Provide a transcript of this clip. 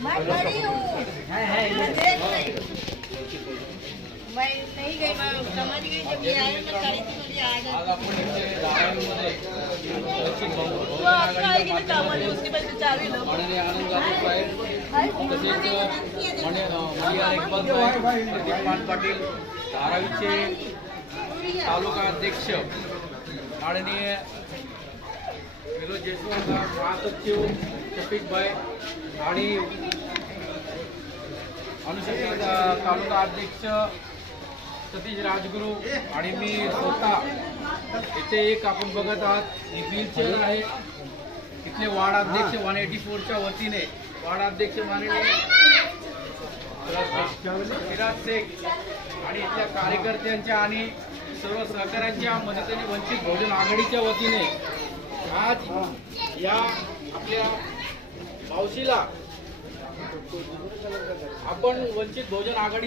मैं खड़ी हूँ, मैं देख रही हूँ। मैं नहीं गई, मैं समझ गई जब ये आए तो खड़ी थी, मुझे आ गई। तो आपका आएगी ना कामाली, उसके बाद से चाबी लो। पाटील धारावीचे तालुका अध्यक्ष माननीय विनोद जयस्वाल महासचिव शफीकभाई आणि अनुसूचित तालुका अध्यक्ष सतीश राजगुरू आणि मी स्वतः इथे एक आपण बघत आहात ही व्हीलचेअर आहे। इथले वार्ड अध्यक्ष 184च्या वतीने वार्ड अध्यक्ष माननीय फिराज शेख आणि इथल्या कार्यकर्त्यांच्या आणि सर्व सहकाऱ्यांच्या मदतीने वंचित बहुजन आघाडीच्या वतीने आज या आपल्या मावशीला आपण वंचित बहुजन आघाडीच्या